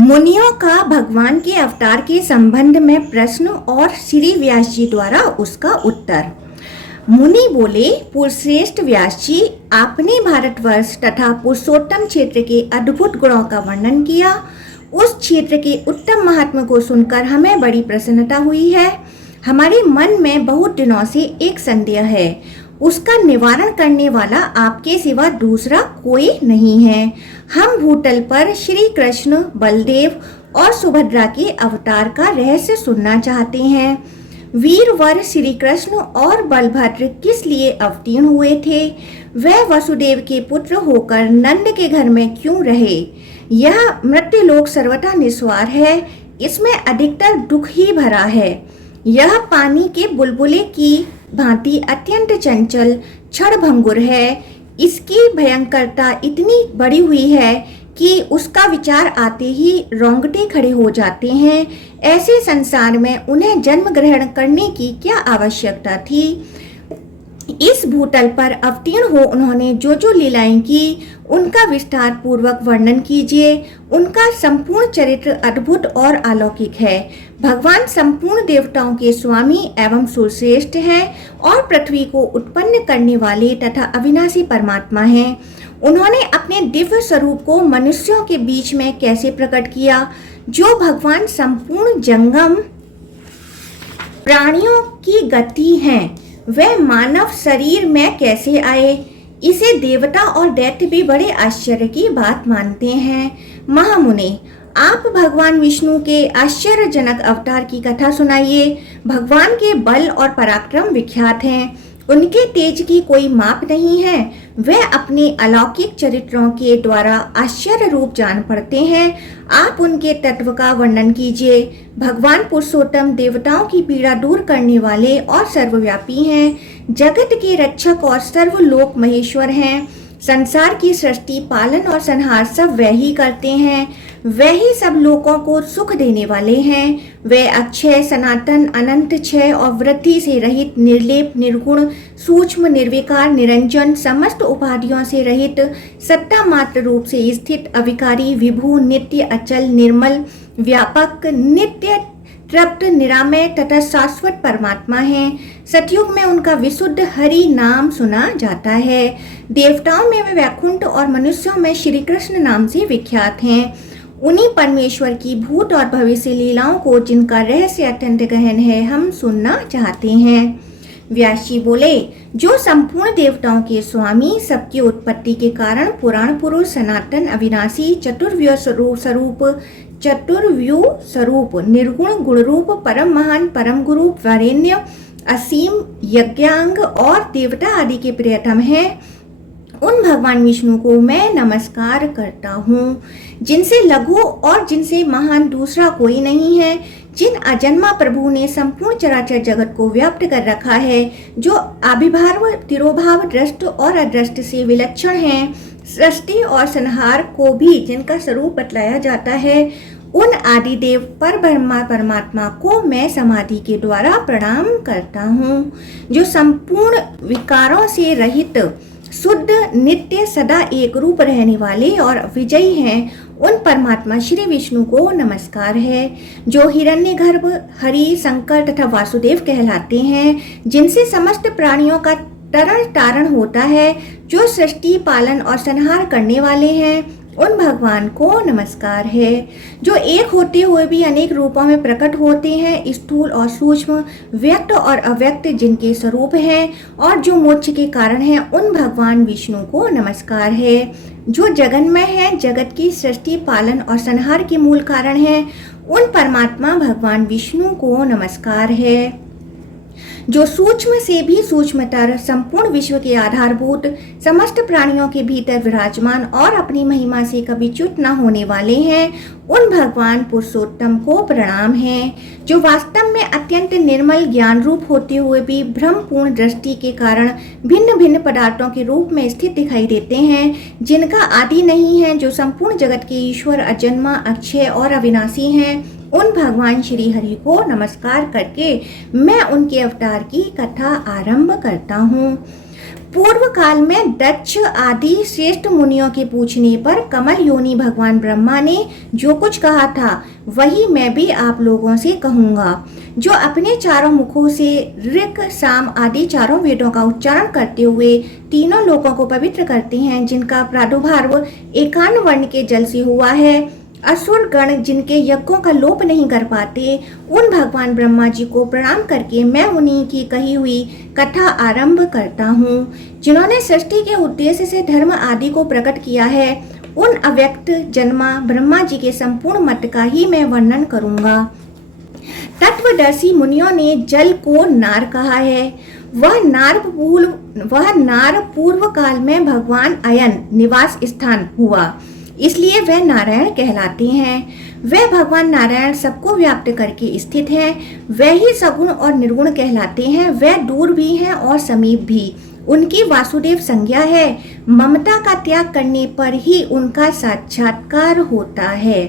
मुनियों का भगवान के अवतार के संबंध में प्रश्न और श्री व्यास जी द्वारा उसका उत्तर। मुनि बोले, पुरुषश्रेष्ठ व्यास जी, आपने भारतवर्ष तथा पुरुषोत्तम क्षेत्र के अद्भुत गुणों का वर्णन किया। उस क्षेत्र के उत्तम महात्मा को सुनकर हमें बड़ी प्रसन्नता हुई है। हमारे मन में बहुत दिनों से एक संदेह है, उसका निवारण करने वाला आपके सिवा दूसरा कोई नहीं है। हम भूतल पर श्री कृष्ण, बलदेव और सुभद्रा के अवतार का रहस्य सुनना चाहते हैं। वीरवर श्री कृष्ण और बलभद्र किस लिए अवतीर्ण हुए थे? वह वसुदेव के पुत्र होकर नंद के घर में क्यों रहे? यह मृत्युलोक सर्वथा निस्वार है, इसमें अधिकतर दुख ही भरा है। यह पानी के बुलबुले की भांति अत्यंत चंचल क्षणभंगुर है। इसकी भयंकरता इतनी बढ़ी हुई है कि उसका विचार आते ही रोंगटे खड़े हो जाते हैं। ऐसे संसार में उन्हें जन्म ग्रहण करने की क्या आवश्यकता थी? इस भूतल पर अवतीर्ण हो उन्होंने जो जो लीलाएं की, उनका विस्तार पूर्वक वर्णन कीजिए। उनका संपूर्ण चरित्र अद्भुत और अलौकिक है। भगवान संपूर्ण देवताओं के स्वामी एवं सुरश्रेष्ठ हैं और पृथ्वी को उत्पन्न करने वाले तथा अविनाशी परमात्मा हैं। उन्होंने अपने दिव्य स्वरूप को मनुष्यों के बीच में कैसे प्रकट किया? जो भगवान संपूर्ण जंगम प्राणियों की गति हैं, वह मानव शरीर में कैसे आए? इसे देवता और दैत्य भी बड़े आश्चर्य की बात मानते हैं। महामुने, आप भगवान विष्णु के आश्चर्यजनक अवतार की कथा सुनाइए। भगवान के बल और पराक्रम विख्यात हैं, उनके तेज की कोई माप नहीं है। वह अपने अलौकिक चरित्रों के द्वारा आश्चर्य रूप जान पड़ते हैं। आप उनके तत्व का वर्णन कीजिए। भगवान पुरुषोत्तम देवताओं की पीड़ा दूर करने वाले और सर्वव्यापी हैं। जगत के रक्षक और सर्वलोक महेश्वर हैं। संसार की सृष्टि, पालन और संहार सब वह ही करते हैं। वह ही सब लोगों को सुख देने वाले हैं। वे अक्षय, सनातन, अनंत, क्षय और वृद्धि से रहित, निर्लेप, निर्गुण, सूक्ष्म, निर्विकार, निरंजन, समस्त उपाधियों से रहित, सत्ता मात्र रूप से स्थित, अविकारी, विभु, नित्य, अचल, निर्मल, व्यापक, नित्य, तृप्त, निरामय तथा शाश्वत परमात्मा हैं। सतयुग में उनका विशुद्ध हरि नाम सुना जाता है। देवताओं में वे वैकुंठ और मनुष्यों में श्री कृष्ण नाम से विख्यात हैं। उन्हीं परमेश्वर की भूत और भविष्य लीलाओं को, जिनका रहस्य अत्यंत गहन है, हम सुनना चाहते हैं। व्यास जी बोले, जो संपूर्ण देवताओं के स्वामी, सबकी उत्पत्ति के कारण, पुराण पुरुष, सनातन, अविनाशी, चतुर्व्यूह स्वरूप, निर्गुण, गुणरूप, परम महान, परम गुरु, वरेण्य, असीम, यज्ञांग और देवता आदि के प्रियतम हैं, उन भगवान विष्णु को मैं नमस्कार करता हूँ, जिनसे लघु और जिनसे महान दूसरा कोई नहीं है। जिन अजन्मा प्रभु ने संपूर्ण चराचर जगत को व्याप्त कर रखा है, जो अभिभाव, तिरोभाव, दृष्ट और अदृष्ट से विलक्षण हैं, सृष्टि और संहार को भी जिनका स्वरूप बतलाया जाता है, उन आदिदेव पर ब्रह्मा परमात्मा को मैं समाधि के द्वारा प्रणाम करता हूँ। जो संपूर्ण विकारों से रहित, शुद्ध, नित्य, सदा एक रूप रहने वाले और विजयी हैं, उन परमात्मा श्री विष्णु को नमस्कार है। जो हिरण्यगर्भ, हरि, शंकर तथा वासुदेव कहलाते हैं, जिनसे समस्त प्राणियों का तरण तारण होता है, जो सृष्टि, पालन और संहार करने वाले हैं, उन भगवान को नमस्कार है। जो एक होते हुए भी अनेक रूपों में प्रकट होते हैं, स्थूल और सूक्ष्म, व्यक्त और अव्यक्त, जिनके स्वरूप हैं और जो मोक्ष के कारण हैं, उन भगवान विष्णु को नमस्कार है। जो जगन्मय है, जगत की सृष्टि, पालन और संहार के मूल कारण हैं, उन परमात्मा भगवान विष्णु को नमस्कार है। जो सूक्ष्म से भी सूक्ष्मतर, संपूर्ण विश्व के आधारभूत, समस्त प्राणियों के भीतर विराजमान और अपनी महिमा से कभी च्युत न होने वाले हैं, उन भगवान पुरुषोत्तम को प्रणाम है। जो वास्तव में अत्यंत निर्मल ज्ञान रूप होते हुए भी भ्रमपूर्ण दृष्टि के कारण भिन्न भिन्न पदार्थों के रूप में स्थित दिखाई देते हैं, जिनका आदि नहीं है, जो संपूर्ण जगत के ईश्वर, अजन्मा, अक्षय और अविनाशी हैं, उन भगवान श्री हरि को नमस्कार करके मैं उनके अवतार की कथा आरंभ करता हूँ। पूर्व काल में दक्ष आदि श्रेष्ठ मुनियों के पूछने पर कमल योनि भगवान ब्रह्मा ने जो कुछ कहा था वही मैं भी आप लोगों से कहूँगा। जो अपने चारों मुखों से ऋक साम आदि चारों वेदों का उच्चारण करते हुए तीनों लोकों को पवित्र करते हैं, जिनका प्रादुर्भाव एकान वर्ण के जल से हुआ है, असुर गण जिनके यज्ञों का लोप नहीं कर पाते, उन भगवान ब्रह्मा जी को प्रणाम करके मैं उन्हीं की कही हुई कथा आरंभ करता हूँ, जिन्होंने सृष्टि के उद्देश्य से धर्म आदि को प्रकट किया है। उन अव्यक्त जन्मा ब्रह्मा जी के संपूर्ण मत का ही मैं वर्णन करूँगा। तत्वदर्शी मुनियों ने जल को नार कहा है। वह नार पूर्व काल में भगवान अयन निवास स्थान हुआ, इसलिए वह नारायण कहलाते हैं। वह भगवान नारायण सबको व्याप्त करके स्थित हैं। वह ही सगुण और निर्गुण कहलाते हैं। वह दूर भी हैं और समीप भी। उनकी वासुदेव संज्ञा है। ममता का त्याग करने पर ही उनका साक्षात्कार होता है।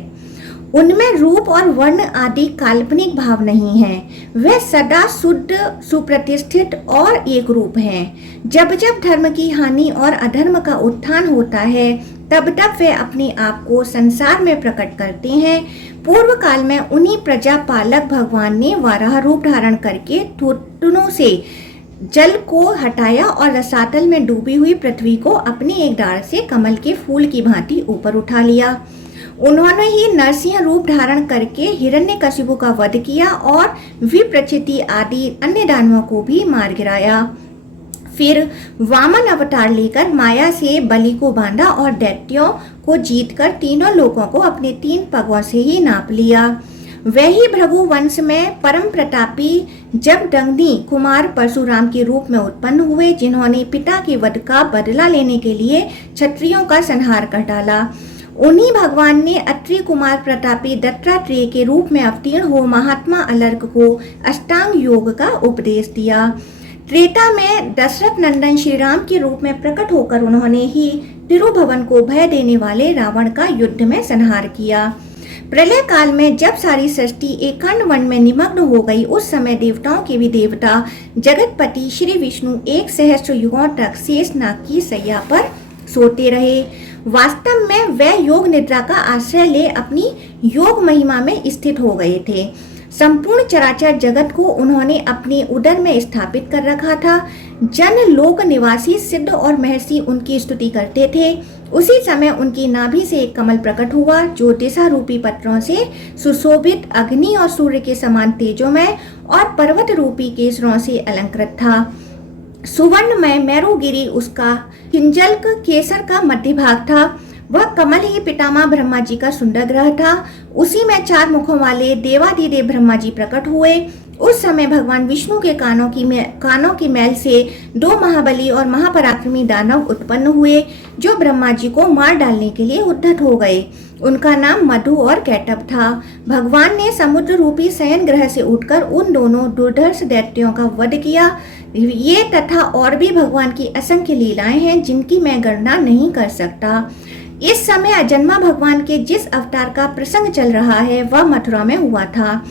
उनमें रूप और वर्ण आदि काल्पनिक भाव नहीं है। वह सदा शुद्ध, सुप्रतिष्ठित और एक रूप हैं। जब जब धर्म की हानि और अधर्म का उत्थान होता है तब तब वे अपने आप को संसार में प्रकट करते हैं। पूर्व काल में उन्हीं प्रजापालक भगवान ने वाराह रूप धारण करके थूथनों से जल को हटाया और रसातल में डूबी हुई पृथ्वी को अपनी एक डाल से कमल के फूल की भांति ऊपर उठा लिया। उन्होंने ही नरसिंह रूप धारण करके हिरण्यकशिपु का वध किया और विप्रचिति आदि अन्य दानवों को भी मार गिराया। फिर वामन अवतार लेकर माया से बलि को बांधा और दैत्यों को जीतकर तीनों लोगों को अपने 3 पगों से ही नाप लिया। वही भृगु वंश में परम प्रतापी जमदग्नि कुमार परशुराम के रूप में उत्पन्न हुए, जिन्होंने पिता के वध का बदला लेने के लिए क्षत्रियों का संहार कर डाला। उन्हीं भगवान ने अत्रि कुमार प्रतापी दत्तात्रेय के रूप में अवतीर्ण हो महात्मा अलर्क को अष्टांग योग का उपदेश दिया। त्रेता में दशरथ नंदन श्री राम के रूप में प्रकट होकर उन्होंने ही तिरुभुवन को भय देने वाले रावण का युद्ध में संहार किया। प्रलय काल में जब सारी सृष्टि एकांड वन में निमग्न हो गई, उस समय देवताओं के भी देवता जगतपति श्री विष्णु 1 सहस्त्र युगों तक शेषनाग की सैया पर सोते रहे। वास्तव में वे योग निद्रा का आश्रय ले अपनी योग महिमा में स्थित हो गए थे। संपूर्ण चराचर जगत को उन्होंने अपने उदर में स्थापित कर रखा था। जन लोक निवासी सिद्ध और महर्षि उनकी स्तुति करते थे। उसी समय उनकी नाभि से एक कमल प्रकट हुआ, जो दिशा रूपी पत्रों से सुशोभित, अग्नि और सूर्य के समान तेजोमय और पर्वत रूपी केसरों से अलंकृत था। सुवर्णमय मेरुगिरी उसका किंजल्क केसर का मध्य भाग था। वह कमल ही पितामह ब्रह्मा जी का सुंदर ग्रह था। उसी में 4 मुखों वाले देवादिदेव ब्रह्मा जी प्रकट हुए। उस समय भगवान विष्णु के कानों की मैल से 2 महाबली और महापराक्रमी दानव उत्पन्न हुए, जो ब्रह्मा जी को मार डालने के लिए उद्धत हो गए। उनका नाम मधु और कैटभ था। भगवान ने समुद्र रूपी शयन ग्रह से उठकर उन दोनों दुर्धर्ष दैत्यों का वध किया। ये तथा और भी भगवान की असंख्य लीलाएं हैं, जिनकी मैं गणना नहीं कर सकता। इस समय अजन्मा भगवान के जिस अवतार का प्रसंग चल रहा है वह मथुरा में हुआ था।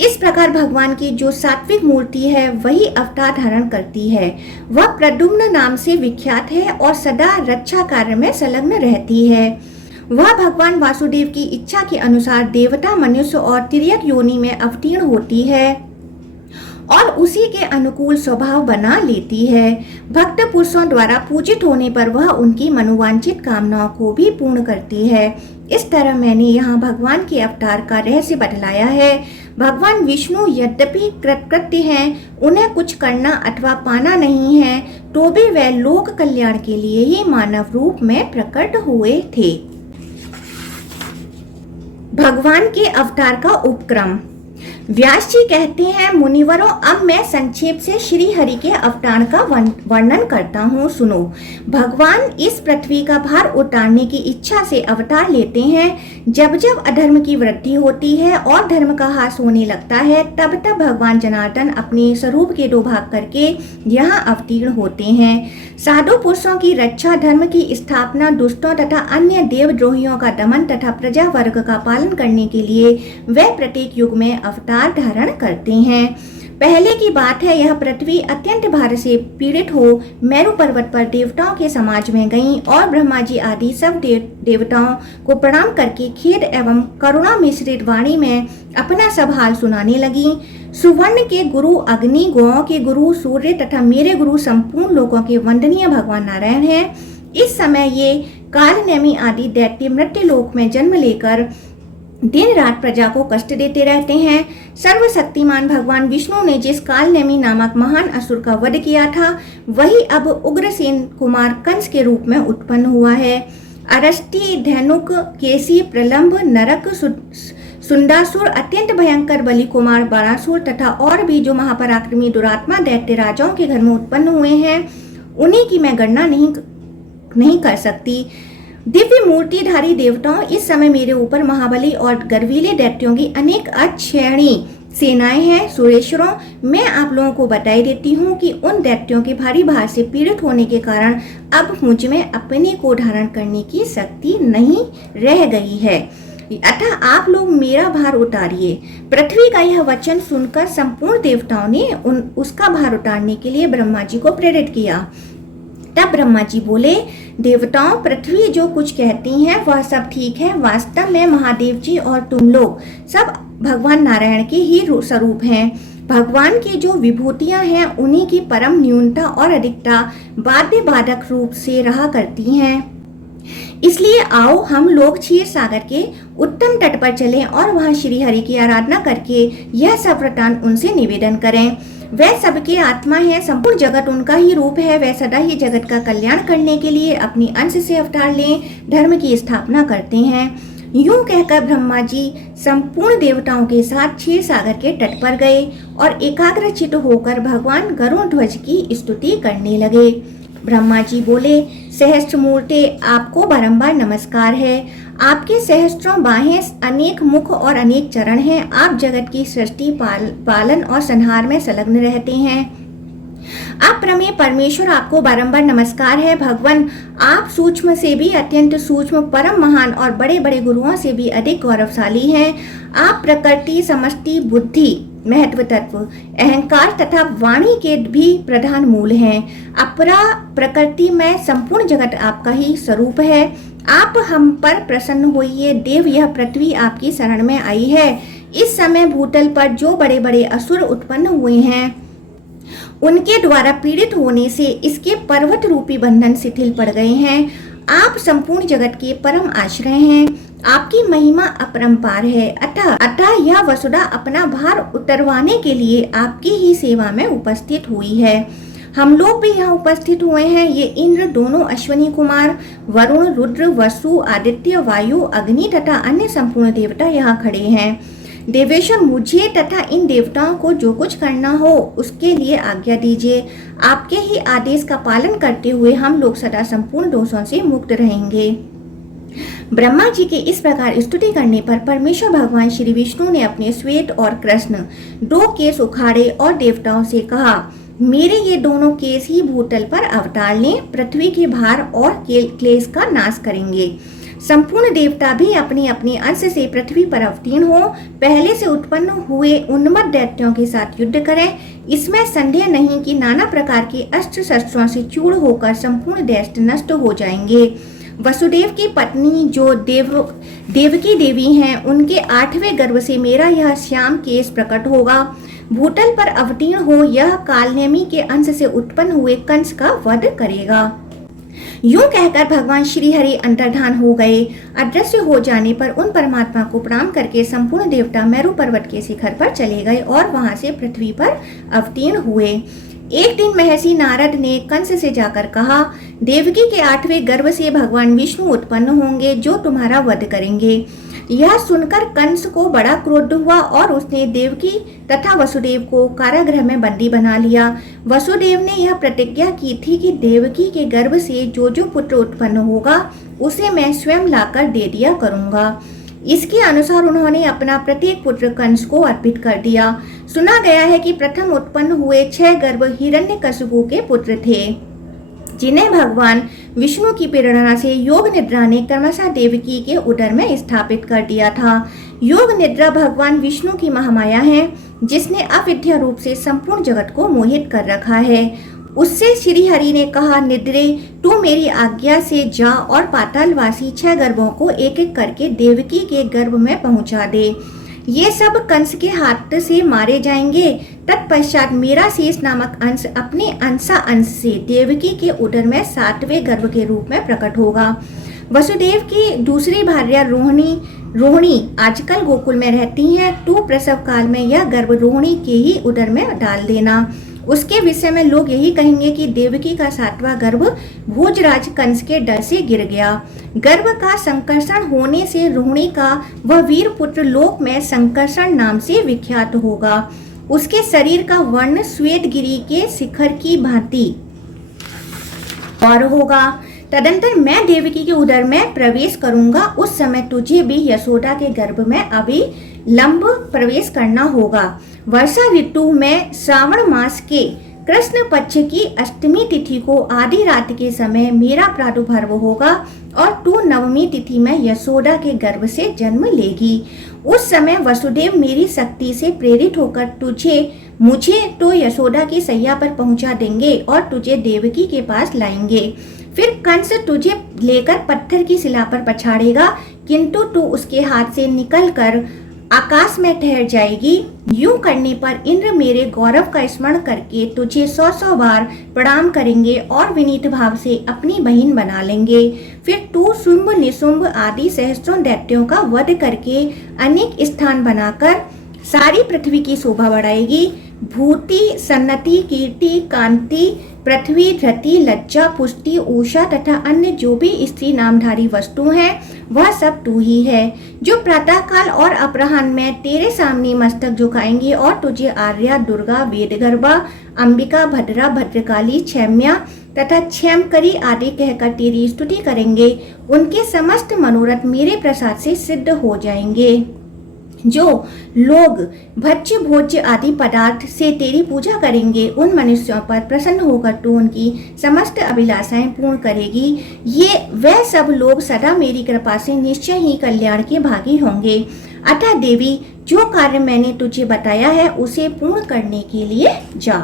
इस प्रकार भगवान की जो सात्विक मूर्ति है वही अवतार धारण करती है। वह प्रद्युम्न नाम से विख्यात है और सदा रक्षा कार्य में संलग्न रहती है। वह भगवान वासुदेव की इच्छा के अनुसार देवता, मनुष्य और तिर्यक योनि में अवतीर्ण होती है और उसी के अनुकूल स्वभाव बना लेती है। भक्त पुरुषों द्वारा पूजित होने पर वह उनकी मनोवांछित कामनाओं को भी पूर्ण करती है। इस तरह मैंने यहाँ भगवान के अवतार का रहस्य बतलाया है। भगवान विष्णु यद्यपि कृतकृत्य हैं, उन्हें कुछ करना अथवा पाना नहीं है, तो भी वे लोक कल्याण के लिए ही मानव रूप में प्रकट हुए थे। भगवान के अवतार का उपक्रम। व्यास जी कहते हैं, मुनिवरों, अब मैं संक्षेप से श्री हरि के अवतार का वर्णन करता हूँ, सुनो। भगवान इस पृथ्वी का भार उतारने की इच्छा से अवतार लेते हैं। जब जब अधर्म की वृद्धि होती है और धर्म का ह्रास होने लगता है, तब तब भगवान जनार्दन अपने स्वरूप के 2 भाग करके यहाँ अवतीर्ण होते हैं। साधु पुरुषों की रक्षा, धर्म की स्थापना, दुष्टों तथा अन्य देवद्रोहियों का दमन तथा प्रजा वर्ग का पालन करने के लिए वे प्रत्येक युग में अवतार धारण करते हैं। पहले की बात है, यह पृथ्वी अत्यंत भार से पीड़ित हो मेरु पर्वत पर देवताओं के समाज में गईं और ब्रह्मा जी आदि सब देवताओं को प्रणाम करके खेद एवं करुणा मिश्रित वाणी में अपना सब हाल सुनाने लगी। सुवर्ण के गुरु अग्नि, गौओं के गुरु सूर्य तथा मेरे गुरु संपूर्ण लोगों के वंदनीय भगवान नारायण हैं। इस समय ये कालनेमी आदि दैत्य मृत्यु लोक में जन्म लेकर दिन रात प्रजा को कष्ट देते रहते हैं। सर्वशक्तिमान भगवान विष्णु ने जिस कालनेमी नामक महान असुर का वध किया था, वही अब उग्रसेन कुमार कंस के रूप में उत्पन्न हुआ है। अरष्टि, धैनुक, केसी, प्रलंब, नरक, सुंडासुर, अत्यंत भयंकर बलि कुमार बाणासुर तथा और भी जो महापराक्रमी दुरात्मा दैत्य राजाओं के घर में उत्पन्न हुए हैं, उन्हीं की मैं गणना नहीं कर सकती। दिव्य मूर्तिधारी देवताओं, इस समय मेरे ऊपर महाबली और गर्वीले दैत्यों की अनेक अक्षयणी सेनाएं हैं। सुरेश्वरों, मैं आप लोगों को बताई देती हूँ कि उन दैत्यों के भारी भार से पीड़ित होने के कारण अब मुझ में अपने को धारण करने की शक्ति नहीं रह गई है, अतः आप लोग मेरा भार उतारिए। पृथ्वी का यह वचन सुनकर संपूर्ण देवताओं ने उसका भार उतारने के लिए ब्रह्मा जी को प्रेरित किया। तब ब्रह्मा जी बोले, देवताओं, पृथ्वी जो कुछ कहती हैं वह सब ठीक है। वास्तव में महादेव जी और तुम लोग सब भगवान नारायण के ही स्वरूप हैं। भगवान की जो विभूतियां हैं, उन्हीं की परम न्यूनता और अधिकता बाध्य बाधक रूप से रहा करती हैं। इसलिए आओ हम लोग क्षीर सागर के उत्तम तट पर चलें और वहां श्री हरि की आराधना करके यह सब वरदान उनसे निवेदन करें। वह सबके आत्मा है, संपूर्ण जगत उनका ही रूप है। वह सदा ही जगत का कल्याण करने के लिए अपनी अंश से अवतार लें धर्म की स्थापना करते हैं। यूं कहकर ब्रह्मा जी संपूर्ण देवताओं के साथ क्षीर सागर के तट पर गए और एकाग्रचित्त होकर भगवान गरुड़ ध्वज की स्तुति करने लगे। ब्रह्मा जी बोले, सहस्त्र मूर्ते, आपको बारंबार नमस्कार है। आपके सहस्त्रों बाहें, अनेक मुख और अनेक चरण हैं। आप जगत की सृष्टि, पालन और संहार में संलग्न रहते हैं। आप प्रमेय परमेश्वर, आपको बारंबार नमस्कार है। भगवान, आप सूक्ष्म से भी अत्यंत सूक्ष्म, परम महान और बड़े बड़े गुरुओं से भी अधिक गौरवशाली हैं। आप प्रकृति, समष्टि, बुद्धि, महत्व तत्व, अहंकार तथा वाणी के भी प्रधान मूल हैं। अपरा प्रकृति में संपूर्ण जगत आपका ही स्वरूप है। आप हम पर प्रसन्न होइए। देव, यह पृथ्वी आपकी शरण में आई है। इस समय भूतल पर जो बड़े बड़े असुर उत्पन्न हुए हैं, उनके द्वारा पीड़ित होने से इसके पर्वत रूपी बंधन शिथिल पड़ गए हैं। आप संपूर्ण जगत के परम आश्रय हैं। आपकी महिमा अपरंपार है। अतः यह वसुधा अपना भार उतरवाने के लिए आपकी ही सेवा में उपस्थित हुई है। हम लोग भी यहाँ उपस्थित हुए हैं। ये इंद्र, दोनों अश्विनी कुमार, वरुण, रुद्र, वसु, आदित्य, वायु, अग्नि तथा अन्य संपूर्ण देवता यहाँ खड़े हैं। देवेश्वर, मुझे तथा इन देवताओं को जो कुछ करना हो उसके लिए आज्ञा दीजिए। आपके ही आदेश का पालन करते हुए हम लोग सदा संपूर्ण दोषों से मुक्त रहेंगे। ब्रह्मा जी के इस प्रकार स्तुति करने पर परमेश्वर भगवान श्री विष्णु ने अपने श्वेत और कृष्ण 2 केस उखाड़े और देवताओं से कहा, मेरे ये दोनों केस ही भूतल पर अवतार लें, पृथ्वी के भार और क्लेश का नाश करेंगे। संपूर्ण देवता भी अपने अपने अंश से पृथ्वी पर अवतीर्ण हो, पहले से उत्पन्न हुए उन्मत्त दैत्यों के साथ युद्ध करें। इसमें संदेह नहीं कि नाना प्रकार के अस्त्र शस्त्रों से चूर्ण होकर संपूर्ण दैत्य नष्ट हो जाएंगे। वसुदेव की पत्नी जो देवकी देवी हैं, उनके 8वें गर्भ से मेरा यह श्याम केश प्रकट होगा। भूतल पर अवतीर्ण हो यह कालनेमी के अंश से उत्पन्न हुए कंस का वध करेगा। यूं कहकर भगवान श्री हरि अंतर्धान हो गए। अदृश्य हो जाने पर उन परमात्मा को प्रणाम करके संपूर्ण देवता मेरु पर्वत के शिखर पर चले गए और वहां से पृथ्वी पर अवतीर्ण हुए। एक दिन महर्षि नारद ने कंस से जाकर कहा, देवकी के 8वें गर्भ से भगवान विष्णु उत्पन्न होंगे जो तुम्हारा वध करेंगे। यह सुनकर कंस को बड़ा क्रोध हुआ और उसने देवकी तथा वसुदेव को कारागृह में बंदी बना लिया। वसुदेव ने यह प्रतिज्ञा की थी कि देवकी के गर्भ से जो जो पुत्र उत्पन्न होगा उसे मैं स्वयं लाकर दे दिया करूंगा। इसके अनुसार उन्होंने अपना प्रत्येक पुत्र कंस को अर्पित कर दिया। सुना गया है कि प्रथम उत्पन्न हुए 6 गर्भ हिरण्यकशिपु के पुत्र थे, जिन्हें भगवान विष्णु की प्रेरणा से योग निद्रा ने क्रमशः देवकी के उदर में स्थापित कर दिया था। योग निद्रा भगवान विष्णु की महामाया है, जिसने अविद्या रूप से संपूर्ण जगत को मोहित कर रखा है। उससे श्री हरि ने कहा, निद्रे तू मेरी आज्ञा से जा और पातालवासी 6 गर्भों को एक एक करके देवकी के गर्भ में पहुंचा दे। ये सब कंस के हाथ से मारे जाएंगे। तत्पश्चात मेरा शेष नामक अंश अपने अंशा अंश से देवकी के उदर में 7वें गर्भ के रूप में प्रकट होगा। वसुदेव की दूसरी भार्या रोहिणी आजकल गोकुल में रहती हैं। तू प्रसव काल में यह गर्भ रोहिणी के ही उदर में डाल देना। उसके विषय में लोग यही कहेंगे कि देवकी का 7वां गर्भ भोजराज कंस के डर से गिर गया। गर्भ का संकर्षण होने से रोहिणी का वह वीर पुत्र लोक में संकर्षण नाम से विख्यात होगा। उसके शरीर का वर्ण श्वेतगिरी के शिखर की भांति और होगा। तदंतर मैं देवकी के उदर में प्रवेश करूंगा। उस समय तुझे भी यशोदा के गर्भ में अविलंब प्रवेश करना होगा। वर्षा ऋतु में श्रावण मास के कृष्ण पक्ष की अष्टमी तिथि को आधी रात के समय मेरा प्रादुर्भाव होगा और तू नवमी तिथि में यशोदा के गर्भ से जन्म लेगी। उस समय वसुदेव मेरी शक्ति से प्रेरित होकर मुझे तो यशोदा की सैया पर पहुंचा देंगे और तुझे देवकी के पास लाएंगे। फिर कंस तुझे लेकर पत्थर की शिला पर पछाड़ेगा, किंतु तू उसके हाथ से निकलकर आकाश में ठहर जाएगी। यूं करने पर इंद्र मेरे गौरव का स्मरण करके तुझे 100 बार प्रणाम करेंगे और विनीत भाव से अपनी बहन बना लेंगे। फिर तू शुंभ निशुंभ आदि सहस्त्रों दैत्यों का वध करके अनेक स्थान बनाकर सारी पृथ्वी की शोभा बढ़ाएगी। भूति, सन्नति, कीर्ति, कांति, पृथ्वी, धृति, लज्जा, पुष्टि, उषा तथा अन्य जो भी स्त्री नामधारी वस्तु हैं वह सब तू ही है, जो प्रातः काल और अपराह्न में तेरे सामने मस्तक झुकाएंगे और तुझे आर्या, दुर्गा, वेदगर्भा, अंबिका, भद्रा, भद्रकाली, क्षम्या तथा क्षेमकरी आदि कहकर तेरी स्तुति करेंगे। उनके समस्त मनोरथ मेरे प्रसाद से सिद्ध हो जाएंगे। जो लोग भक्ष्य भोज्य आदि पदार्थ से तेरी पूजा करेंगे, उन मनुष्यों पर प्रसन्न होकर तू उनकी समस्त अभिलाषाएं पूर्ण करेगी। ये वह सब लोग सदा मेरी कृपा से निश्चय ही कल्याण के भागी होंगे। अतः देवी, जो कार्य मैंने तुझे बताया है उसे पूर्ण करने के लिए जा।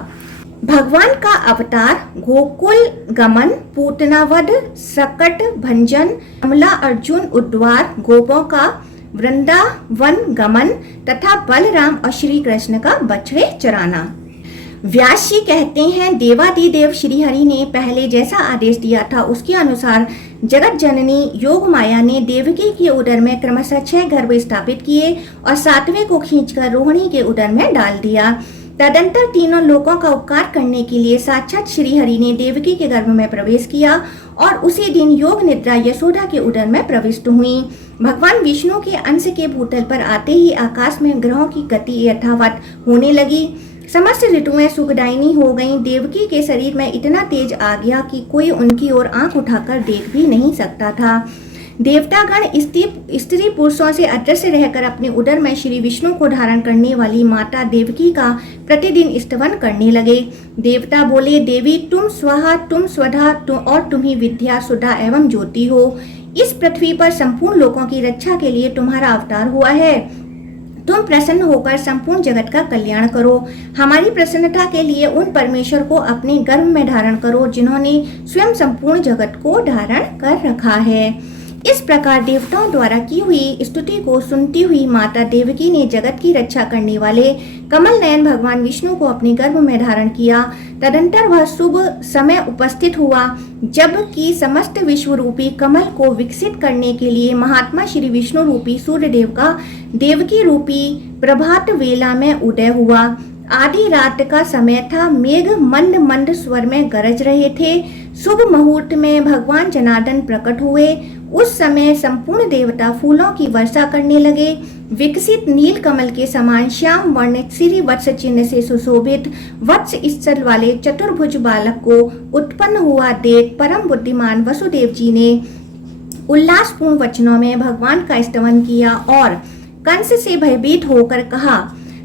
भगवान का अवतार, गोकुल गमन, पूतना वध, सकट भंजन, कमला अर्जुन उद्वार, गोपों का वृंदावन गमन तथा बलराम और श्री कृष्ण का बछड़े चराना। व्यास जी कहते हैं, देवादिदेव श्री हरि ने पहले जैसा आदेश दिया था उसके अनुसार जगत जननी योग माया ने देवकी के उदर में क्रमशः 6 गर्भ स्थापित किए और 7वें को खींचकर रोहिणी के उदर में डाल दिया। तदंतर तीनों लोकों का उपकार करने के लिए साक्षात श्री हरि ने देवकी के गर्भ में प्रवेश किया और उसी दिन योग निद्रा यशोदा के उदर में प्रविष्ट हुई। भगवान विष्णु के अंश के भूतल पर आते ही आकाश में ग्रहों की गति यथावत होने लगी। समस्त ऋतुएं सुखदायिनी हो गईं। देवकी के शरीर में इतना तेज आ गया कि कोई उनकी ओर आंख उठाकर देख भी नहीं सकता था। देवतागण स्त्री पुरुषों से अदृश्य रहकर अपने उदर में श्री विष्णु को धारण करने वाली माता देवकी का प्रतिदिन स्तवन करने लगे। देवता बोले, देवी तुम स्वहा, तुम स्वधा और तुम ही विद्या, सुधा एवं ज्योति हो। इस पृथ्वी पर संपूर्ण लोगों की रक्षा के लिए तुम्हारा अवतार हुआ है। तुम प्रसन्न होकर संपूर्ण जगत का कल्याण करो। हमारी प्रसन्नता के लिए उन परमेश्वर को अपने गर्भ में धारण करो जिन्होंने स्वयं संपूर्ण जगत को धारण कर रखा है। इस प्रकार देवताओं द्वारा की हुई स्तुति को सुनती हुई माता देवकी ने जगत की रक्षा करने वाले कमल नयन भगवान विष्णु को अपने गर्भ में धारण किया। तदंतर वह शुभ समय उपस्थित हुआ जबकि समस्त विश्व रूपी कमल को विकसित करने के लिए महात्मा श्री विष्णु रूपी सूर्यदेव का देवकी रूपी प्रभात वेला में उदय हुआ। आधी रात का समय था। मेघ मंद मंद स्वर में गरज रहे थे। शुभ मुहूर्त में भगवान जनार्दन प्रकट हुए। उस समय संपूर्ण देवता फूलों की वर्षा करने लगे। विकसित नील कमल के समान श्याम वर्णित श्री वत्स चिन्ह से सुशोभित वत्स स्थल वाले चतुर्भुज बालक को उत्पन्न हुआ देख परम बुद्धिमान वसुदेव जी ने उल्लासपूर्ण वचनों में भगवान का स्तवन किया और कंस से भयभीत होकर कहा,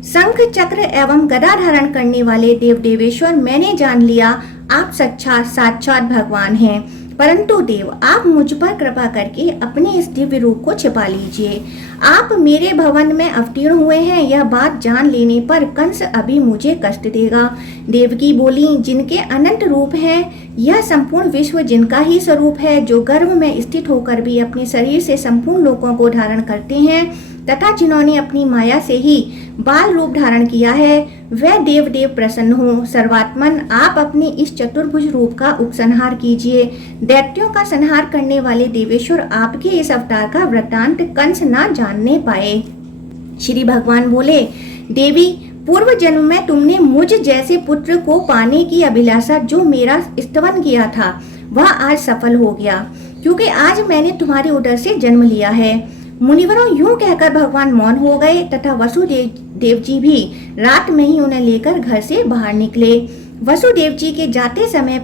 शंख चक्र एवं गदा धारण करने वाले देव देवेश्वर, मैंने जान लिया आप साक्षात भगवान हैं, परंतु देव आप मुझ पर कृपा करके अपने इस दिव्य रूप को छिपा लीजिए। आप मेरे भवन में अवतीर्ण हुए हैं, यह बात जान लेने पर कंस अभी मुझे कष्ट देगा। देवकी बोली, जिनके अनंत रूप हैं, यह संपूर्ण विश्व जिनका ही स्वरूप है, जो गर्भ में स्थित होकर भी अपने शरीर से संपूर्ण लोकों को धारण करते हैं तथा जिन्होंने अपनी माया से ही बाल रूप धारण किया है, वह देव प्रसन्न हो। सर्वात्मन, आप अपने इस चतुर्भुज रूप का उपसंहार कीजिए। दैत्यों का संहार करने वाले देवेश्वर, आपके इस अवतार का वृत्तांत कंस ना जानने पाए। श्री भगवान बोले, देवी, पूर्व जन्म में तुमने मुझ जैसे पुत्र को पाने की अभिलाषा जो मेरा स्तवन किया था, वह आज सफल हो गया, क्योंकि आज मैंने तुम्हारे उदर से जन्म लिया है। मुनिवरों, यूं कहकर भगवान मौन हो गए तथा वसुदेव जी भी रात में ही उन्हें लेकर घर से बाहर निकले। वसुदेव जी के जाते समय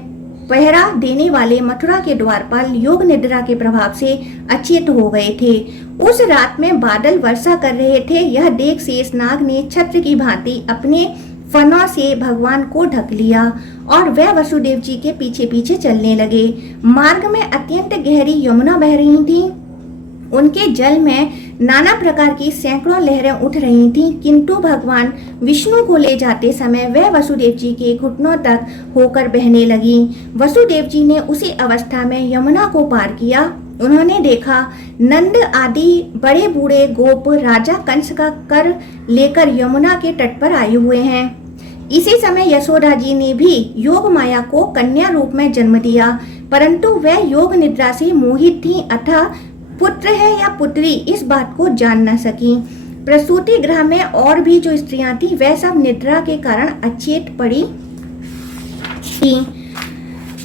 पहरा देने वाले मथुरा के द्वारपाल योग निद्रा के प्रभाव से अचेत हो गए थे। उस रात में बादल वर्षा कर रहे थे। यह देख शेषनाग ने छत्र की भांति अपने फनों से भगवान को ढक लिया और वह वसुदेव जी के पीछे पीछे चलने लगे। मार्ग में अत्यंत गहरी यमुना बह रही थी। उनके जल में नाना प्रकार की सैकड़ों लहरें उठ रही थीं, किंतु भगवान विष्णु को ले जाते समय वह वसुदेव जी के घुटनों तक होकर बहने लगी। वसुदेव जी ने उसी अवस्था में यमुना को पार किया। उन्होंने देखा नंद आदि बड़े बूढ़े गोप राजा कंस का कर लेकर यमुना के तट पर आए हुए हैं। इसी समय यशोदा जी ने भी योग माया को कन्या रूप में जन्म दिया, परंतु वह योग निद्रा से मोहित थी, अतः पुत्र है या पुत्री इस बात को जान न सकी। प्रसूति गृह में और भी जो स्त्रियां थी, वह सब निद्रा के कारण अचेत पड़ी थी।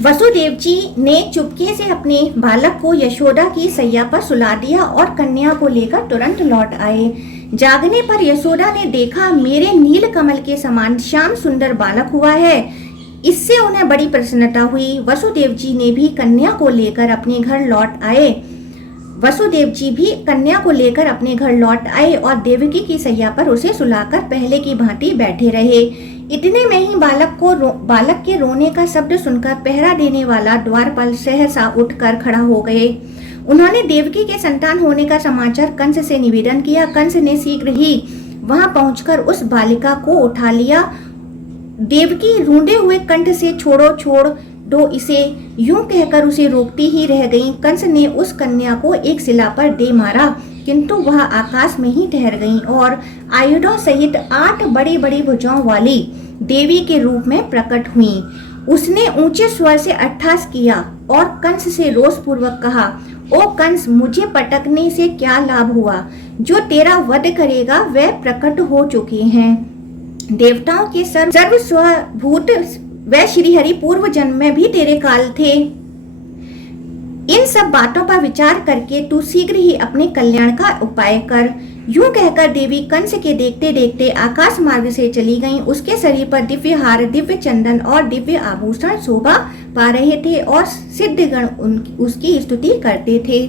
वसुदेव जी ने चुपके से अपने बालक को यशोदा की सैया पर सुला दिया और कन्या को लेकर तुरंत लौट आए। जागने पर यशोदा ने देखा मेरे नील कमल के समान श्याम सुंदर बालक हुआ है। इससे उन्हें बड़ी प्रसन्नता हुई। वसुदेव जी ने भी कन्या को लेकर अपने घर लौट आए। वसुदेव जी भी कन्या को लेकर अपने घर लौट आए और देवकी की सैया पर उसे सुलाकर पहले की भांति बैठे रहे। इतने में ही बालक के रोने का शब्द सुनकर पहरा देने वाला द्वारपाल सहसा उठकर खड़ा हो गए। उन्होंने देवकी के संतान होने का समाचार कंस से निवेदन किया। कंस ने शीघ्र ही वहां पहुंचकर उस बालिका को उठा लिया। देवकी रूंधे हुए कंठ से छोड़ दो इसे, यूं कहकर उसे रोकती ही रह गई। कंस ने उस कन्या को एक शिला पर दे मारा, किंतु वह आकाश में ही ठहर गई और आयुधों सहित 8 बड़ी बड़ी भुजाओं वाली देवी के रूप में प्रकट हुई। उसने ऊंचे स्वर से अट्टहास किया और कंस से रोषपूर्वक कहा, ओ कंस, मुझे पटकने से क्या लाभ हुआ? जो तेरा वध करेगा वह प्रकट हो चुके हैं। देवताओं के सर्वस्वभूत वह श्रीहरि पूर्व जन्म में भी तेरे काल थे। इन सब बातों पर विचार करके तू शीघ्र ही अपने कल्याण का उपाय कर। यूं कहकर देवी कंस के देखते देखते आकाश मार्ग से चली गईं। उसके शरीर पर दिव्य हार, दिव्य चंदन और दिव्य आभूषण शोभा पा रहे थे और सिद्धगण उसकी स्तुति करते थे।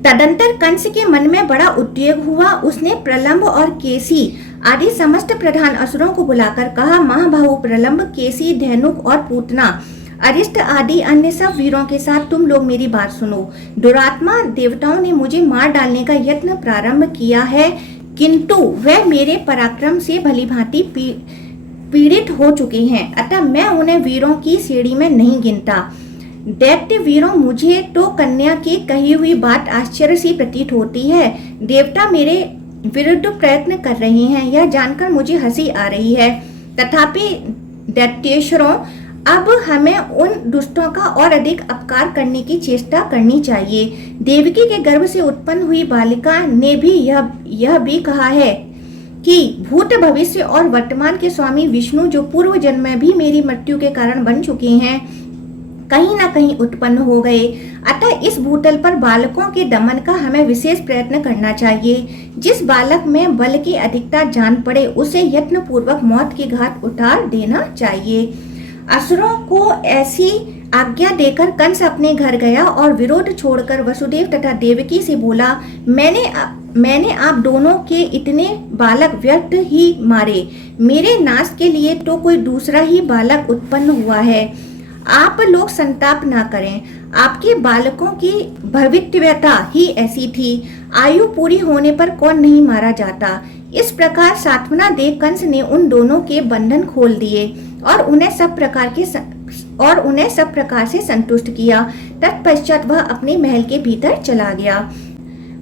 तदंतर कंस के मन में बड़ा उद्वेग हुआ। उसने प्रलंब और केसी आदि समस्त प्रधान असुरों को बुलाकर कहा, महाबाहु प्रलंब, केसी, धेनुक और पूतना, अरिष्ट आदि अन्य सब वीरों के साथ तुम लोग मेरी बात सुनो। दुरात्मा देवताओं ने मुझे मार डालने का यत्न प्रारंभ किया है, किंतु वह मेरे पराक्रम से भलीभांति पीड़ित हो चुके हैं, अतः मैं उन्हें वीरों की श्रेणी में नहीं गिनता। दैत्य वीरों, मुझे तो कन्या की कही हुई बात आश्चर्य सी प्रतीत होती है। देवता मेरे विरुद्ध प्रयत्न कर रहे हैं, यह जानकर मुझे हंसी आ रही है। तथापि दैत्येश्वरों, अब हमें उन दुष्टों का और अधिक अपकार करने की चेष्टा करनी चाहिए। देवकी के गर्भ से उत्पन्न हुई बालिका ने भी यह भी कहा है कि भूत, भविष्य और वर्तमान के स्वामी विष्णु, जो पूर्व जन्म में भी मेरी मृत्यु के कारण बन चुके हैं, कहीं न कहीं उत्पन्न हो गए। अतः इस भूतल पर बालकों के दमन का हमें विशेष प्रयत्न करना चाहिए। जिस बालक में बल की अधिकता जान पड़े उसे यत्नपूर्वक मौत की घाट उतार देना चाहिए। असुरों को ऐसी आज्ञा देकर कंस अपने घर गया और विरोध छोड़कर वसुदेव तथा देवकी से बोला, मैंने आप दोनों के इतने बालक व्यर्थ ही मारे। मेरे नाश के लिए तो कोई दूसरा ही बालक उत्पन्न हुआ है। आप लोग संताप ना करें। आपके बालकों की भविष्यता ही ऐसी थी। आयु पूरी होने पर कौन नहीं मारा जाता। इस प्रकार सांत्वना दे कंस ने उन दोनों के बंधन खोल दिए और उन्हें सब प्रकार से संतुष्ट किया। तत्पश्चात वह अपने महल के भीतर चला गया।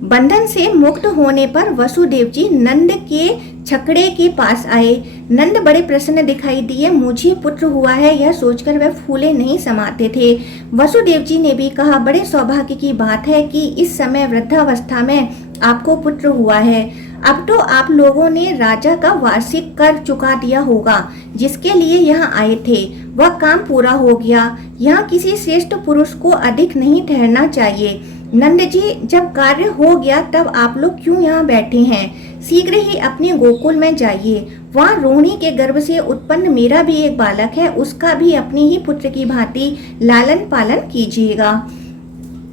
बंधन से मुक्त होने पर वसुदेव जी नंद के छकड़े के पास आए। नंद बड़े प्रसन्न दिखाई दिए। मुझे पुत्र हुआ है, यह सोचकर वह फूले नहीं समाते थे। वसुदेव जी ने भी कहा, बड़े सौभाग्य की बात है कि इस समय वृद्धावस्था में आपको पुत्र हुआ है। अब तो आप लोगों ने राजा का वार्षिक कर चुका दिया होगा। जिसके लिए यहाँ आए थे वह काम पूरा हो गया। यहाँ किसी श्रेष्ठ पुरुष को अधिक नहीं ठहरना चाहिए। नंद जी, जब कार्य हो गया तब आप लोग क्यों यहाँ बैठे हैं? शीघ्र ही अपने गोकुल में जाइए। वहाँ रोहिणी के गर्भ से उत्पन्न मेरा भी एक बालक है, उसका भी अपने ही पुत्र की भांति लालन पालन कीजिएगा।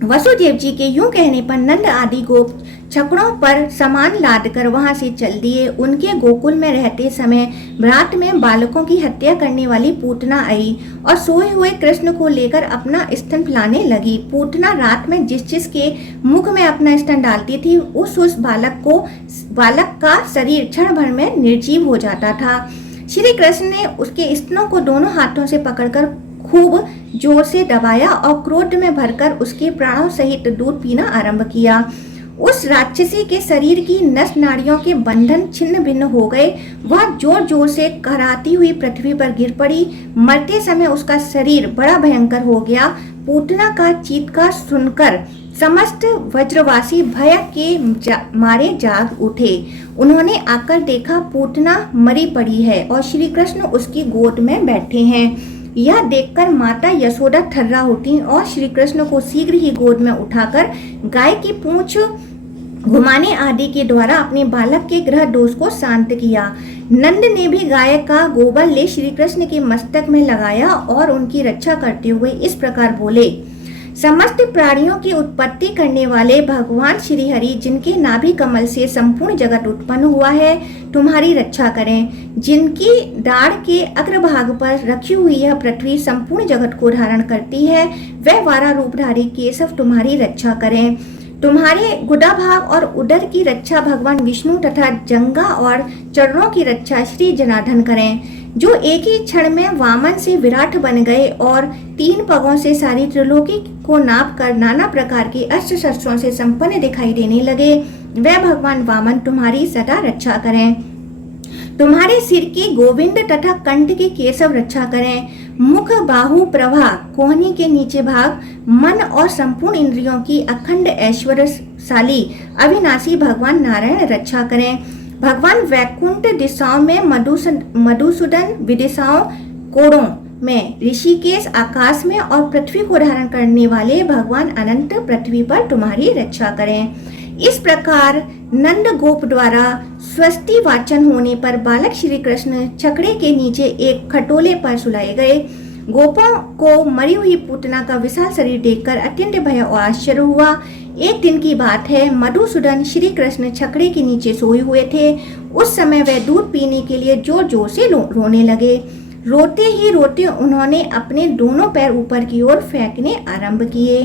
वसुदेव जी के यूं कहने पर नंद आदि गोप छकड़ों पर सामान लाद कर वहां से चल दिए। उनके गोकुल में रहते समय रात में बालकों की हत्या करने वाली पूतना आई और सोए हुए कृष्ण को लेकर अपना स्तन पिलाने लगी। पूतना रात में जिस के मुख में अपना स्तन डालती थी उस बालक का शरीर क्षण भर में निर्जीव हो जाता था। श्री कृष्ण ने उसके स्तनों को दोनों हाथों से पकड़कर खूब जोर से दबाया और क्रोध में भरकर उसके प्राणों सहित दूध पीना आरंभ किया। उस राक्षसी के शरीर की नस नाड़ियों के बंधन छिन्न भिन्न हो गए। वह जोर जोर से कराती हुई पृथ्वी पर गिर पड़ी। मरते समय उसका शरीर बड़ा भयंकर हो गया। पूतना का चीत्कार सुनकर समस्त वज्रवासी भय के मारे जाग उठे। उन्होंने आकर देखा पूतना मरी पड़ी है और श्री कृष्ण उसकी गोद में बैठे हैं। यह देखकर माता यशोदा थर्रा उठी और श्री कृष्ण को शीघ्र ही गोद में उठाकर गाय की पूंछ घुमाने आदि के द्वारा अपने बालक के ग्रह दोष को शांत किया। नंद ने भी गाय का गोबर ले श्री कृष्ण के मस्तक में लगाया और उनकी रक्षा करते हुए इस प्रकार बोले, समस्त प्राणियों की उत्पत्ति करने वाले भगवान श्री हरि, जिनके नाभि कमल से संपूर्ण जगत उत्पन्न हुआ है, तुम्हारी रक्षा करें। जिनकी दाढ़ के अग्रभाग पर रखी हुई यह पृथ्वी संपूर्ण जगत को धारण करती है, वह वारा रूपधारी केशव तुम्हारी रक्षा करें। तुम्हारे गुदा भाग और उदर की रक्षा भगवान विष्णु तथा जंगा और चरणों की रक्षा श्री जनार्दन करें, जो एक ही क्षण में वामन से विराट बन गए और 3 पगों से सारी त्रिलोकी को नाप कर नाना प्रकार के अस्त्र शस्त्रों से संपन्न दिखाई देने लगे। वह भगवान वामन तुम्हारी सदा रक्षा करें। तुम्हारे सिर की गोविंद तथा कंठ की केशव रक्षा करें। मुख, बाहु, प्रभा, कोहनी के नीचे भाग, मन और संपूर्ण इंद्रियों की अखंड ऐश्वर्यशाली अविनाशी भगवान नारायण रक्षा करें। भगवान वैकुंठ दिशाओं में मधुसूदन, विदिशाओं कोणों में ऋषिकेश, आकाश में और पृथ्वी को धारण करने वाले भगवान अनंत पृथ्वी पर तुम्हारी रक्षा करें। इस प्रकार नंद गोप द्वारा स्वस्ति वाचन होने पर बालक श्री कृष्ण छकड़े के नीचे एक खटोले पर सुलाए गए। गोपों को मरी हुई पूतना का विशाल शरीर देखकर अत्यंत भय और आश्चर्य हुआ। एक दिन की बात है, मधुसूदन श्री कृष्ण छकड़े के नीचे सोए हुए थे। उस समय वे दूध पीने के लिए जोर जोर से रोने लगे। रोते ही रोते उन्होंने अपने दोनों पैर ऊपर की ओर फेंकने आरंभ किए।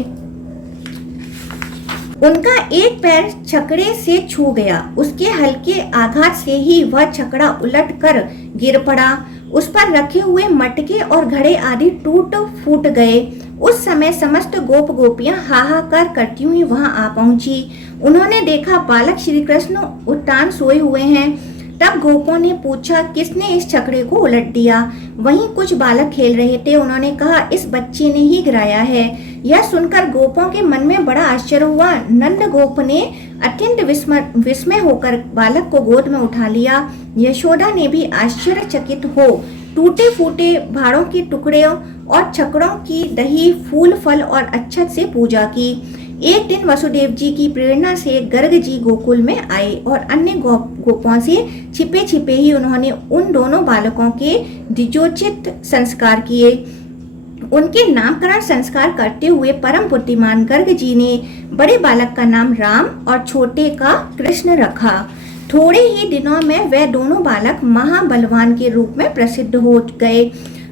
उनका एक पैर छकड़े से छू गया। उसके हल्के आघात से ही वह छकड़ा उलट कर गिर पड़ा। उस पर रखे हुए मटके और घड़े आदि टूट फूट गए। उस समय समस्त गोप गोपियां हाहाकार करती हुई वहां आ पहुंची। उन्होंने देखा बालक श्री कृष्ण उत्तान सोए हुए हैं। तब गोपों ने पूछा, किसने इस छकड़े को उलट दिया? वहीं कुछ बालक खेल रहे थे। उन्होंने कहा, इस बच्चे ने ही गिराया है। यह सुनकर गोपों के मन में बड़ा आश्चर्य हुआ। नंद गोप ने अत्यंत विस्मय होकर बालक को गोद में उठा लिया। यशोदा ने भी आश्चर्यचकित हो टूटे फूटे भाड़ों के टुकड़े और छकड़ों की दही, फूल, फल और अच्छत से पूजा की। एक दिन वसुदेव जी की प्रेरणा से गर्ग जी गोकुल में आए और अन्य गोपों से छिपे छिपे ही उन्होंने उन दोनों बालकों के द्विजोचित संस्कार किए। उनके नामकरण संस्कार करते हुए परम बुद्धिमान गर्ग जी ने बड़े बालक का नाम राम और छोटे का कृष्ण रखा। थोड़े ही दिनों में वे दोनों बालक महाबलवान के रूप में प्रसिद्ध हो गए।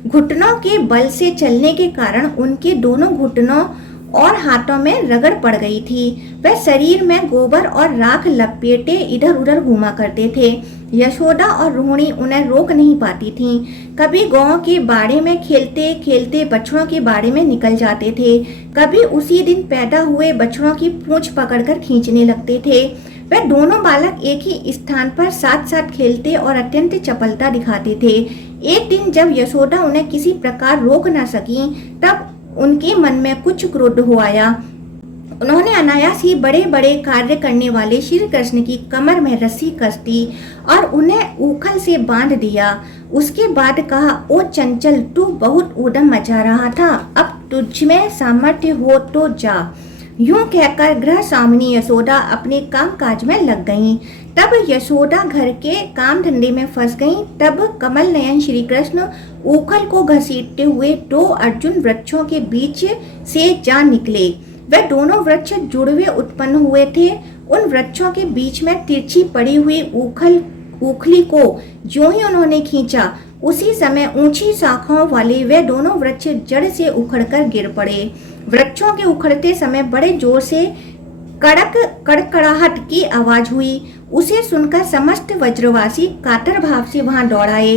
घुटनों के बल से चलने के कारण उनके दोनों घुटनों और हाथों में रगड़ पड़ गई थी। वे शरीर में गोबर और राख लपेटे इधर उधर घूमा करते थे। यशोदा और रोहिणी उन्हें रोक नहीं पाती थीं। कभी गांव के बाड़े में खेलते खेलते बछड़ों के बाड़े में निकल जाते थे, कभी उसी दिन पैदा हुए बछड़ों की पूंछ पकड़कर खींचने लगते थे। वे दोनों बालक एक ही स्थान पर साथ साथ खेलते और अत्यंत चपलता दिखाते थे। एक दिन जब यशोदा उन्हें किसी प्रकार रोक न सकी, तब उनके मन में कुछ क्रोध हो आया। उन्होंने अनायास ही बड़े बड़े कार्य करने वाले श्री कृष्ण की कमर में रस्सी कस दी और उन्हें उखल से बांध दिया। उसके बाद कहा, ओ चंचल, तू बहुत ऊधम मचा रहा था, अब तुझ में सामर्थ्य हो तो जा। यूं कहकर गृह स्वामिनी यशोदा अपने काम काज में लग गईं। तब यशोदा घर के काम धंधे में फंस गईं। तब कमल नयन श्री कृष्ण उखल को घसीटते हुए दो अर्जुन वृक्षों के बीच से जा निकले। वे दोनों वृक्ष जुड़वे उत्पन्न हुए थे। उन वृक्षों के बीच में तिरछी पड़ी हुई उखली को ज्यों ही उन्होंने खींचा, उसी समय ऊंची शाखाओं वाले वे दोनों वृक्ष जड़ से उखड़कर गिर पड़े। वृक्षों के उखड़ते समय बड़े जोर से कड़कड़ाहट की आवाज हुई। उसे सुनकर समस्त वज्रवासी कातर भाव से वहां दौड़ाए।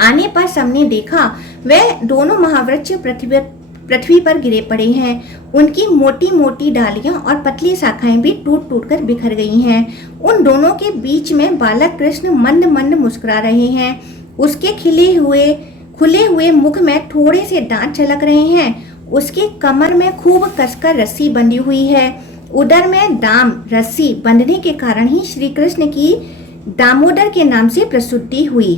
आने पर सबने देखा वे दोनों महावृक्ष पृथ्वी पर गिरे पड़े हैं। उनकी मोटी मोटी डालियां और पतली शाखाएं भी टूट टूट कर बिखर गई हैं। उन दोनों के बीच में बालक कृष्ण मंद मंद मुस्कुरा रहे हैं। उसके खुले हुए मुख में थोड़े से दांत झलक रहे हैं। उसकी कमर में खूब कसकर रस्सी बंधी हुई है। उदर में दाम रस्सी बंधने के कारण ही श्री कृष्ण की दामोदर के नाम से प्रसिद्धि हुई।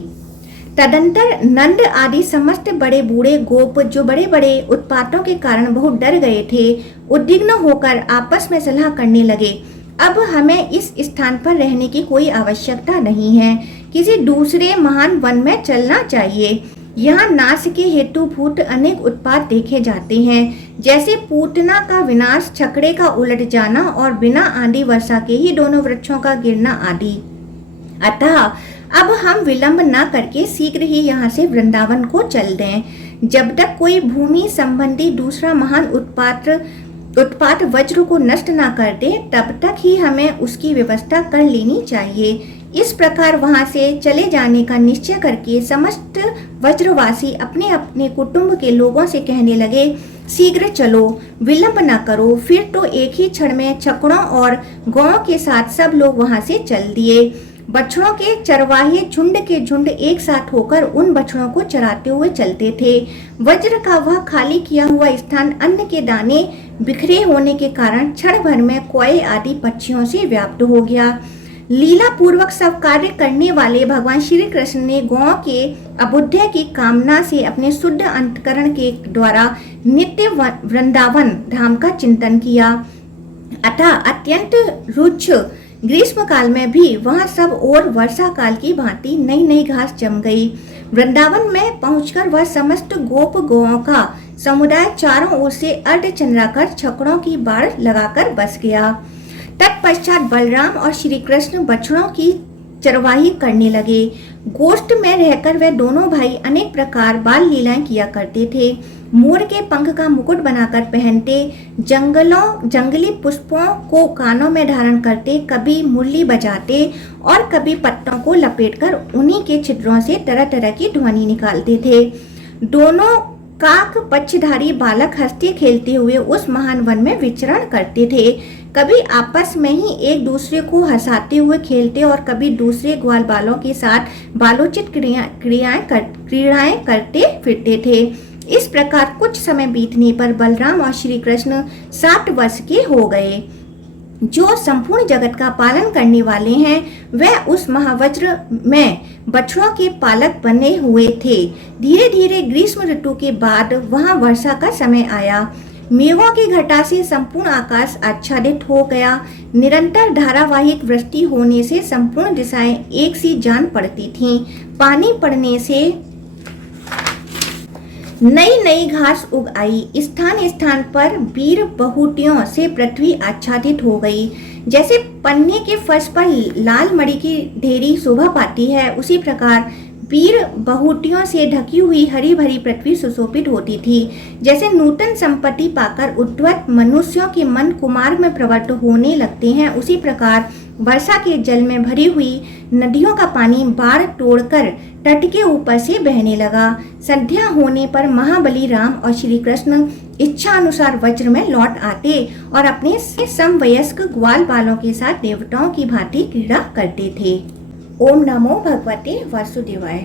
तदंतर नंद आदि समस्त बड़े बूढ़े गोप, जो बड़े बड़े उत्पातों के कारण बहुत डर गए थे, उद्विग्न होकर आपस में सलाह करने लगे। अब हमें इस स्थान पर रहने की कोई आवश्यकता नहीं है, किसी दूसरे महान वन में चलना चाहिए। यहाँ नाश के हेतुभूत अनेक उत्पात देखे जाते हैं, जैसे पूतना का विनाश, छकड़े का उलट जाना और बिना आंधी वर्षा के ही दोनों वृक्षों का गिरना आदि। अतः अब हम विलंब न करके शीघ्र ही यहाँ से वृंदावन को चल दें। जब तक कोई भूमि संबंधी दूसरा महान उत्पात वज्र को नष्ट न कर दे, तब तक ही हमें उसकी व्यवस्था कर लेनी चाहिए। इस प्रकार वहां से चले जाने का निश्चय करके समस्त वज्रवासी अपने अपने कुटुंब के लोगों से कहने लगे, शीघ्र चलो, विलंब न करो। फिर तो एक ही क्षण में छकड़ों और गौओं के साथ सब लोग वहां से चल दिए। बछड़ों के चरवाहे झुंड के झुंड एक साथ होकर उन बछड़ों को चराते हुए चलते थे। वज्र का वह खाली किया हुआ स्थान अन्न के दाने बिखरे होने के कारण क्षण भर में कोए आदि पक्षियों से व्याप्त हो गया। लीला पूर्वक सब कार्य करने वाले भगवान श्री कृष्ण ने गौ के अबुद्धि की कामना से अपने शुद्ध अंतकरण के द्वारा नित्य वृंदावन धाम का चिंतन किया। अतः अत्यंत रुच्छ ग्रीष्म काल में भी वहां सब और वर्षा काल की भांति नई नई घास जम गई। वृंदावन में पहुंचकर वह समस्त गोप गौओं का समुदाय चारों ओर से अर्धचंद्राकार छकड़ों की बाड़ लगाकर बस गया। तत्पश्चात बलराम और श्री कृष्ण बछड़ों की चरवाही करने लगे। गोष्ठ में रहकर वे दोनों भाई अनेक प्रकार बाल लीलाएं किया करते थे। मोर के पंख का मुकुट बनाकर पहनते, जंगली पुष्पों को कानों में धारण करते, कभी मुरली बजाते और कभी पत्तों को लपेटकर उन्हीं के छिद्रों से तरह तरह की ध्वनि निकालते थे। दोनों काक पक्षधारी बालक हंसते खेलते हुए उस महान वन में विचरण करते थे। कभी आपस में ही एक दूसरे को हंसाते हुए खेलते और कभी दूसरे ग्वाल बालों के साथ बालोचित क्रीड़ाएं करते फिरते थे। इस प्रकार कुछ समय बीतने पर बलराम और श्री कृष्ण 60 वर्ष के हो गए। जो संपूर्ण जगत का पालन करने वाले हैं, वह उस महावज्र में बछड़ों के पालक बने हुए थे। धीरे धीरे ग्रीष्म ऋतु के बाद वहां वर्षा का समय आया। मेघों की घटा से संपूर्ण आकाश आच्छादित हो गया। निरंतर धारावाहिक वृष्टि होने से संपूर्ण दिशाएं एक सी जान पड़ती थीं। पानी पड़ने से नई नई घास उग आई। स्थान स्थान पर वीर बहुटियों से पृथ्वी आच्छादित हो गई। जैसे पन्ने के फर्श पर लाल मणि की ढेरी शोभा पाती है, उसी प्रकार वीर बहुटियों से ढकी हुई हरी भरी पृथ्वी सुशोभित होती थी। जैसे नूतन संपत्ति पाकर उद्धत मनुष्यों के मन कुमार में प्रवृत्त होने लगते हैं, उसी प्रकार वर्षा के जल में भरी हुई नदियों का पानी बाढ़ तोड़कर तट के ऊपर से बहने लगा। संध्या होने पर महाबली राम और श्री कृष्ण इच्छा अनुसार वज्र में लौट आते और अपने समवयस्क ग्वाल बालों के साथ देवताओं की भांति क्रीड़ा करते थे। ओम नमो भगवते वासुदेवाय।